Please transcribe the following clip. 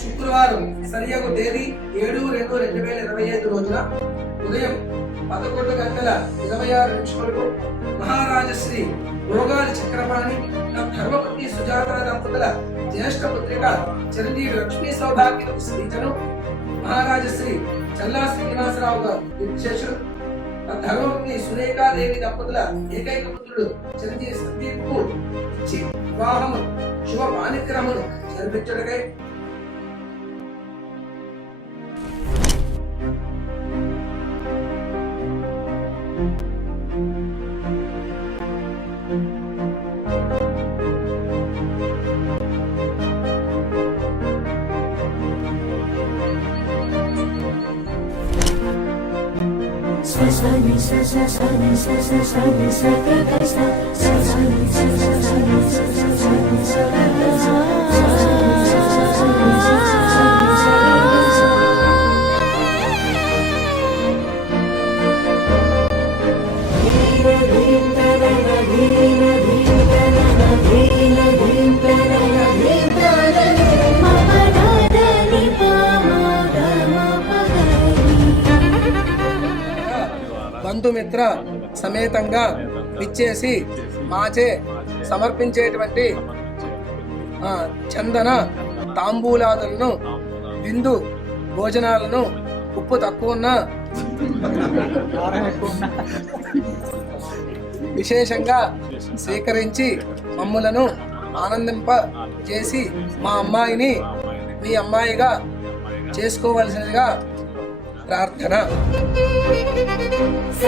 శుక్రవారం సరియగు తేదీ 7/2/2025 రోజున ఉదయం 11:26 మహారాజశ్రీ భోగాది చక్రపాణి ధర్మపతి సుజాత దంపతుల జ్యేష్ఠ పుత్రిక చిరంజీవి లక్ష్మీ సౌభాగ్య శ్రీజను మహారాజశ్రీ చల్లా శ్రీనివాసరావు గారు విశేషులు ధర్మపతి సురేఖాదేవి దంపతుల ఏకైక పుత్రుడు చిరంజీవి సందీప్ కు ఇచ్చి వివాహము శుభ పానిక్రమను జరిపించడకై బంధుమిత్ర సమేతంగా విచ్చేసి మాచే సమర్పించేటువంటి చందన తాంబూలాదులను విందు భోజనాలను ఉప్పు తక్కువ ఉన్న విశేషంగా స్వీకరించి మమ్ములను ఆనందింప చేసి మా అమ్మాయిని మీ అమ్మాయిగా చేసుకోవలసినదిగా ప్రార్థన. స